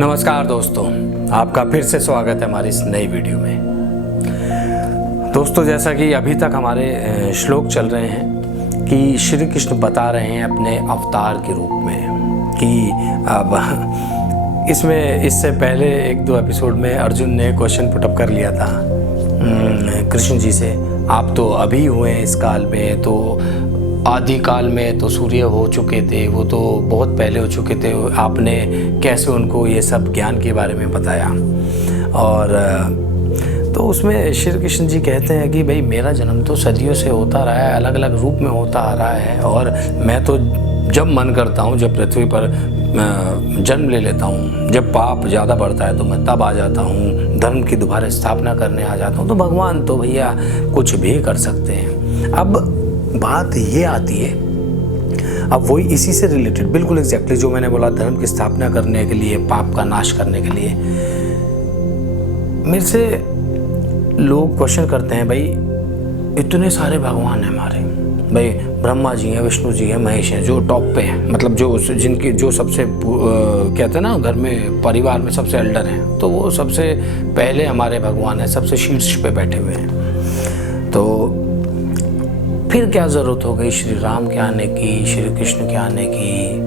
नमस्कार दोस्तों, आपका फिर से स्वागत है हमारी इस नई वीडियो में। दोस्तों, जैसा कि अभी तक हमारे श्लोक चल रहे हैं कि श्री कृष्ण बता रहे हैं अपने अवतार के रूप में कि अब इसमें इससे पहले 1-2 एपिसोड में अर्जुन ने क्वेश्चन पुटअप कर लिया था कृष्ण जी से, आप तो अभी हुए हैं इस काल में, तो आदि काल में तो सूर्य हो चुके थे, वो तो बहुत पहले हो चुके थे, आपने कैसे उनको ये सब ज्ञान के बारे में बताया। और तो उसमें श्री कृष्ण जी कहते हैं कि भाई मेरा जन्म तो सदियों से होता रहा है, अलग अलग रूप में होता आ रहा है, और मैं तो जब मन करता हूँ, जब पृथ्वी पर जन्म ले लेता हूँ, जब पाप ज़्यादा बढ़ता है तो मैं तब आ जाता हूँ, धर्म की दोबारा स्थापना करने आ जाता हूँ। तो भगवान तो भैया कुछ भी कर सकते हैं। अब बात ये आती है, अब वही इसी से रिलेटेड बिल्कुल एग्जैक्टली जो मैंने बोला, धर्म की स्थापना करने के लिए, पाप का नाश करने के लिए मेरे से लोग क्वेश्चन करते हैं, भाई इतने सारे भगवान हैं हमारे, भाई ब्रह्मा जी हैं, विष्णु जी हैं, महेश हैं, जो टॉप पे हैं, मतलब जो जिनकी जो सबसे कहते हैं ना घर में परिवार में सबसे एल्डर हैं, तो वो सबसे पहले हमारे भगवान हैं, सबसे शीर्ष पे बैठे हुए हैं। तो फिर क्या ज़रूरत हो गई श्री राम के आने की, श्री कृष्ण के आने की?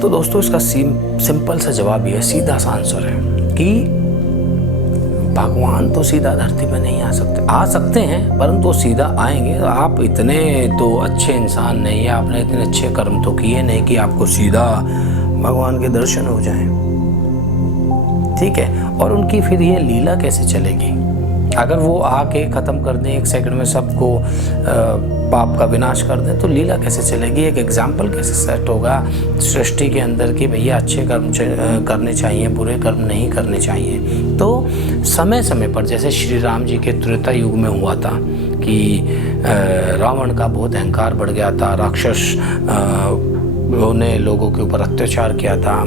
तो दोस्तों, इसका सिंपल सा जवाब ये है, सीधा सा आंसर है कि भगवान तो सीधा धरती पर नहीं आ सकते हैं, परंतु सीधा आएंगे। आप इतने तो अच्छे इंसान नहीं है, आपने इतने अच्छे कर्म तो किए नहीं कि आपको सीधा भगवान के दर्शन हो जाएं, ठीक है। और उनकी फिर ये लीला कैसे चलेगी? अगर वो आके ख़त्म कर दें 1 सेकंड में, सबको पाप का विनाश कर दें, तो लीला कैसे चलेगी? एक एग्जाम्पल कैसे सेट होगा सृष्टि के अंदर कि भैया अच्छे कर्म करने चाहिए, बुरे कर्म नहीं करने चाहिए? तो समय समय पर, जैसे श्री राम जी के त्रेता युग में हुआ था कि रावण का बहुत अहंकार बढ़ गया था, राक्षस ने लोगों के ऊपर अत्याचार किया था,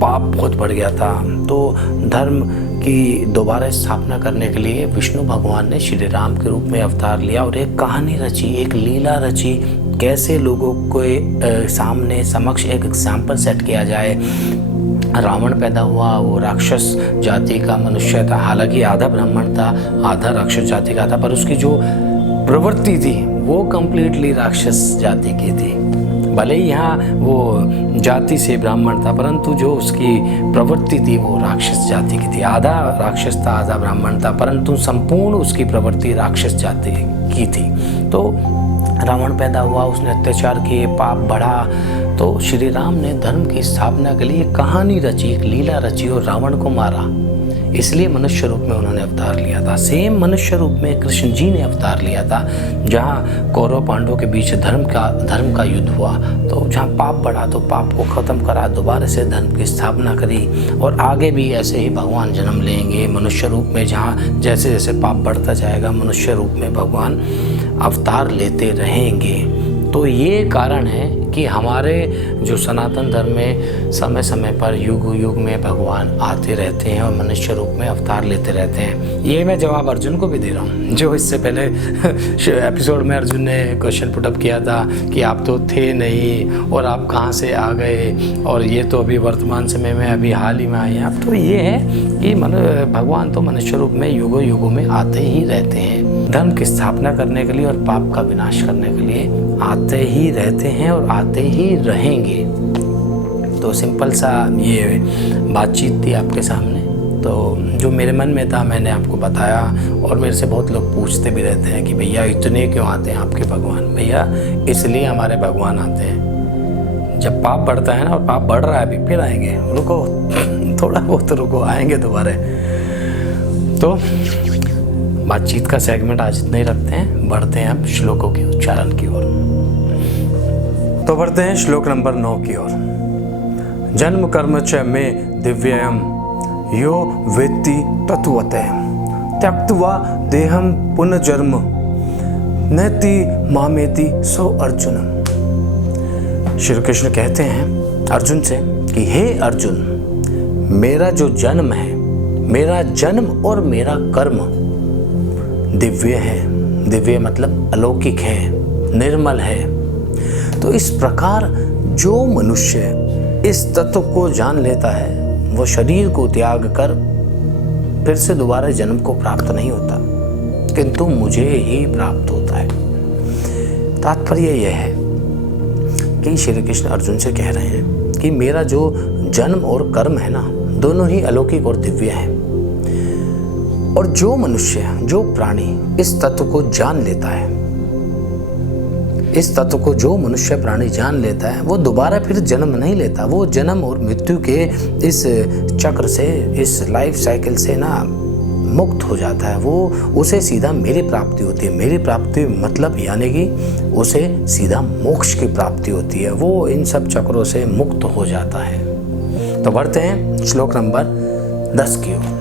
पाप बहुत बढ़ गया था। तो धर्म की दोबारा स्थापना करने के लिए विष्णु भगवान ने श्री राम के रूप में अवतार लिया और एक कहानी रची, एक लीला रची, कैसे लोगों के सामने समक्ष एक एग्जाम्पल सेट किया जाए। रावण पैदा हुआ, वो राक्षस जाति का मनुष्य था, हालांकि आधा ब्राह्मण था, आधा राक्षस जाति का था, पर उसकी जो प्रवृत्ति थी वो कंप्लीटली राक्षस जाति की थी। भले ही यहाँ वो जाति से ब्राह्मण था, परंतु जो उसकी प्रवृत्ति थी वो राक्षस जाति की थी। आधा राक्षस था, आधा ब्राह्मण था, परंतु संपूर्ण उसकी प्रवृत्ति राक्षस जाति की थी। तो रावण पैदा हुआ, उसने अत्याचार किए, पाप बढ़ा, तो श्री राम ने धर्म की स्थापना के लिए कहानी रची, एक लीला रची और रावण को मारा। इसलिए मनुष्य रूप में उन्होंने अवतार लिया था। सेम मनुष्य रूप में कृष्ण जी ने अवतार लिया था, जहाँ कौरव पांडवों के बीच धर्म का युद्ध हुआ, तो जहाँ पाप बढ़ा तो पाप को ख़त्म करा, दोबारा से धर्म की स्थापना करी। और आगे भी ऐसे ही भगवान जन्म लेंगे मनुष्य रूप में, जहाँ जैसे जैसे पाप बढ़ता जाएगा मनुष्य रूप में भगवान अवतार लेते रहेंगे। तो ये कारण है कि हमारे जो सनातन धर्म में समय समय पर युग युग में भगवान आते रहते हैं और मनुष्य रूप में अवतार लेते रहते हैं। ये मैं जवाब अर्जुन को भी दे रहा हूँ, जो इससे पहले एपिसोड में अर्जुन ने क्वेश्चन पुटअप किया था कि आप तो थे नहीं और आप कहाँ से आ गए, और ये तो अभी वर्तमान समय में अभी हाल ही में आए हैं। अब तो ये है कि भगवान तो मनुष्य रूप में युगों युगों में आते ही रहते हैं, धर्म की स्थापना करने के लिए और पाप का विनाश करने के लिए आते ही रहते हैं और आते ही रहेंगे। तो सिंपल सा ये बातचीत थी आपके सामने, तो जो मेरे मन में था मैंने आपको बताया। और मेरे से बहुत लोग पूछते भी रहते हैं कि भैया इतने क्यों आते हैं आपके भगवान? भैया इसलिए हमारे भगवान आते हैं, जब पाप बढ़ता है ना, और पाप बढ़ रहा है अभी, फिर आएंगे, रुको थोड़ा बहुत रुको, आएंगे दोबारा। तो बातचीत का सेगमेंट आज इतना ही रखते हैं, बढ़ते हैं अब श्लोकों के उच्चारण की ओर। तो बढ़ते हैं श्लोक नंबर 9 की ओर। जन्म कर्म च मे दिव्ययम यो वेत्ति तत्वतः त्यक्त्वा देहम पुनर्जन्म नैति मामेति सो अर्जुन। श्री कृष्ण कहते हैं अर्जुन से कि हे अर्जुन, मेरा जो जन्म है, मेरा जन्म और मेरा कर्म दिव्य है। दिव्य मतलब अलौकिक है, निर्मल है। तो इस प्रकार जो मनुष्य इस तत्व को जान लेता है वो शरीर को त्याग कर फिर से दोबारा जन्म को प्राप्त नहीं होता, किंतु मुझे ही प्राप्त होता है। तात्पर्य यह है कि श्री कृष्ण अर्जुन से कह रहे हैं कि मेरा जो जन्म और कर्म है ना, दोनों ही अलौकिक और दिव्य है। और जो मनुष्य, जो प्राणी इस तत्व को जान लेता है, इस तत्व को जो मनुष्य प्राणी जान लेता है, वो दोबारा फिर जन्म नहीं लेता। वो जन्म और मृत्यु के इस चक्र से, इस लाइफ साइकिल से ना मुक्त हो जाता है। वो उसे सीधा मेरी प्राप्ति होती है। मेरी प्राप्ति मतलब यानी कि उसे सीधा मोक्ष की प्राप्ति होती है। वो इन सब चक्रों से मुक्त हो जाता है। तो बढ़ते हैं श्लोक नंबर 10 की ओर।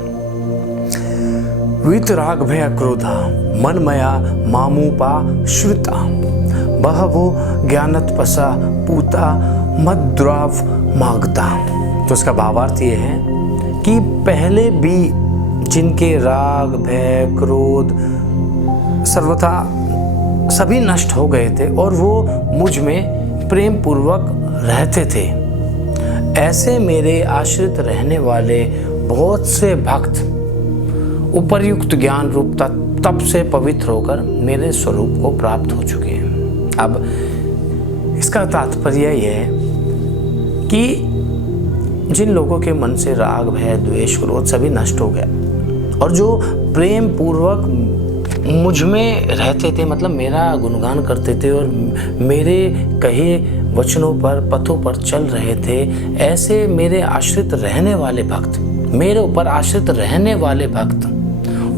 वीतराग भय क्रोधा मनमया मामूपा श्रुता बहवो ज्ञानतपसा पूता मद्राव मागता। तो इसका भावार्थ ये है कि पहले भी जिनके राग भय क्रोध सर्वथा सभी नष्ट हो गए थे और वो मुझ में प्रेम पूर्वक रहते थे, ऐसे मेरे आश्रित रहने वाले बहुत से भक्त उपर्युक्त ज्ञान रूप तप से पवित्र होकर मेरे स्वरूप को प्राप्त हो चुके हैं। अब इसका तात्पर्य यह है कि जिन लोगों के मन से राग भय द्वेष क्रोध सभी नष्ट हो गया और जो प्रेम पूर्वक मुझ में रहते थे, मतलब मेरा गुणगान करते थे और मेरे कहे वचनों पर पथों पर चल रहे थे, ऐसे मेरे आश्रित रहने वाले भक्त, मेरे ऊपर आश्रित रहने वाले भक्त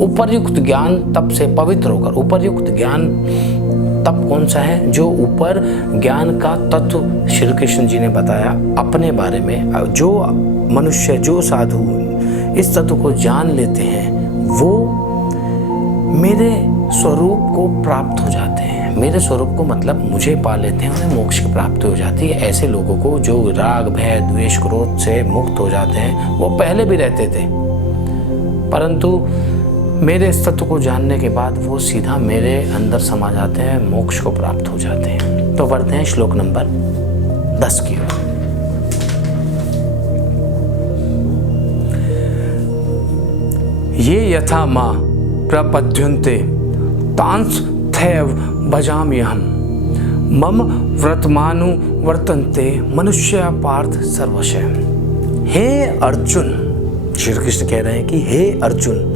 उपर्युक्त ज्ञान तप से पवित्र होकर, उपर्युक्त ज्ञान तप कौन सा है? जो ऊपर ज्ञान का तत्व श्री कृष्ण जी ने बताया अपने बारे में। जो मनुष्य, जो साधु इस तत्व को जान लेते हैं, वो मेरे स्वरूप को प्राप्त हो जाते हैं। मेरे स्वरूप को मतलब मुझे पा लेते हैं, उन्हें मोक्ष की प्राप्ति हो जाती है। ऐसे लोगों को जो राग भय द्वेष क्रोध से मुक्त हो जाते हैं, वो पहले भी रहते थे, परंतु मेरे इस तत्व को जानने के बाद वो सीधा मेरे अंदर समा जाते हैं, मोक्ष को प्राप्त हो जाते हैं। तो बढ़ते हैं श्लोक नंबर 10 की ओर। ये यथा मां प्रपद्यन्ते तांस थैव भजाम्यहम् मम व्रतमानु वर्तन्ते मनुष्य पार्थ सर्वशः। हे अर्जुन, श्री कृष्ण कह रहे हैं कि हे अर्जुन,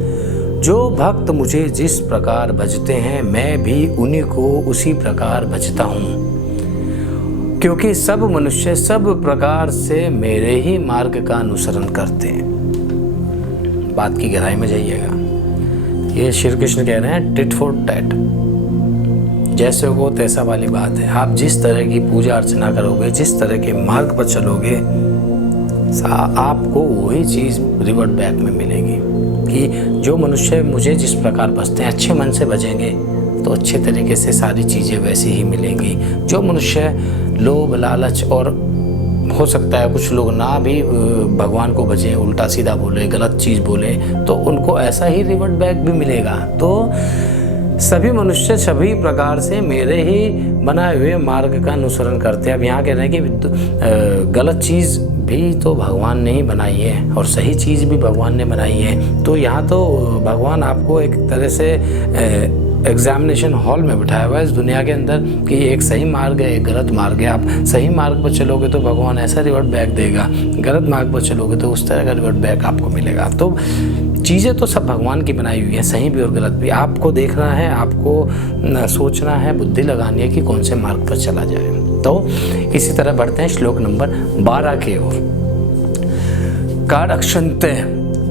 जो भक्त मुझे जिस प्रकार भजते हैं, मैं भी उन्हीं को उसी प्रकार भजता हूँ, क्योंकि सब मनुष्य सब प्रकार से मेरे ही मार्ग का अनुसरण करते हैं। बात की गहराई में जाइएगा। ये श्री कृष्ण कह रहे हैं टिट फॉर टैट, जैसे हो तैसा वाली बात है। आप जिस तरह की पूजा अर्चना करोगे, जिस तरह के मार्ग पर चलोगे, आपको वही चीज़ रिवर्ट बैक में मिलेगी। कि जो मनुष्य मुझे जिस प्रकार भजते हैं, अच्छे मन से भजेंगे तो अच्छे तरीके से सारी चीज़ें वैसी ही मिलेंगी। जो मनुष्य लोभ लालच और हो सकता है कुछ लोग ना भी भगवान को भजें, उल्टा सीधा बोले, गलत चीज़ बोले, तो उनको ऐसा ही रिवर्ट बैक भी मिलेगा। तो सभी मनुष्य सभी प्रकार से मेरे ही बनाए हुए मार्ग का अनुसरण करते हैं। अब यहाँ कह रहे हैं कि गलत चीज़ भी तो भगवान ने ही बनाई है और सही चीज़ भी भगवान ने बनाई है। तो यहाँ तो भगवान आपको एक तरह से एग्जामिनेशन हॉल में बिठाया हुआ है इस दुनिया के अंदर कि एक सही मार्ग है, एक गलत मार्ग है। आप सही मार्ग पर चलोगे तो भगवान ऐसा रिवर्ट बैक देगा, गलत मार्ग पर चलोगे तो उस तरह का रिवर्ट बैक आपको मिलेगा। तो चीज़ें तो सब भगवान की बनाई हुई है, सही भी और गलत भी। आपको देखना है, आपको सोचना है, बुद्धि लगानी है कि कौन से मार्ग पर चला जाए। तो इसी तरह बढ़ते हैं श्लोक नंबर 12 की ओर। कारक्षन्ते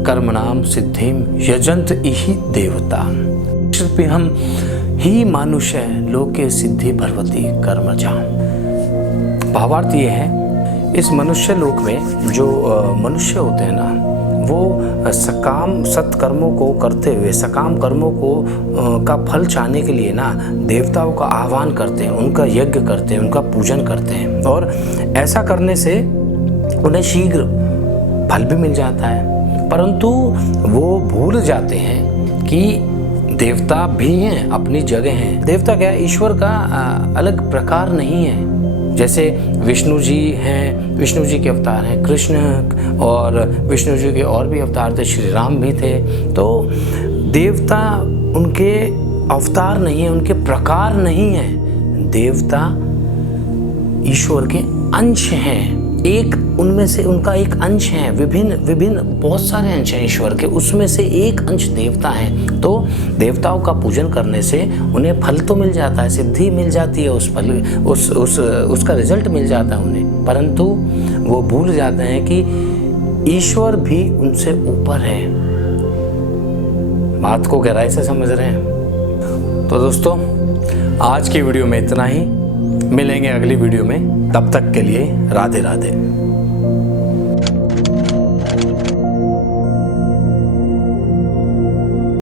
कर्मणाम सिद्धिम यजंत इहि देवता हम ही मानुष लोके सिद्धि भगवती कर्मजा। भावार्थ ये है, इस मनुष्य लोक में जो मनुष्य होते हैं ना, वो सकाम सत्कर्मों को करते हुए, सकाम कर्मों को का फल चाहने के लिए ना देवताओं का आह्वान करते हैं, उनका यज्ञ करते हैं, उनका पूजन करते हैं। और ऐसा करने से उन्हें शीघ्र फल भी मिल जाता है, परंतु वो भूल जाते हैं कि देवता भी हैं, अपनी जगह हैं। देवता क्या है? ईश्वर का अलग प्रकार नहीं है। जैसे विष्णु जी हैं, विष्णु जी के अवतार हैं कृष्ण, और विष्णु जी के और भी अवतार थे, श्री राम भी थे। तो देवता उनके अवतार नहीं है, उनके प्रकार नहीं है, देवता ईश्वर के अंश हैं, एक उनमें से उनका एक अंश है। विभिन्न बहुत सारे अंश हैं ईश्वर के, उसमें से एक अंश देवता है। तो देवताओं का पूजन करने से उन्हें फल तो मिल जाता है, सिद्धि मिल जाती है, उसका रिजल्ट मिल जाता है उन्हें, परंतु वो भूल जाते हैं कि ईश्वर भी उनसे ऊपर है। बात को गहराई से समझ रहे हैं? तो दोस्तों, आज की वीडियो में इतना ही। मिलेंगे अगली वीडियो में, तब तक के लिए राधे राधे।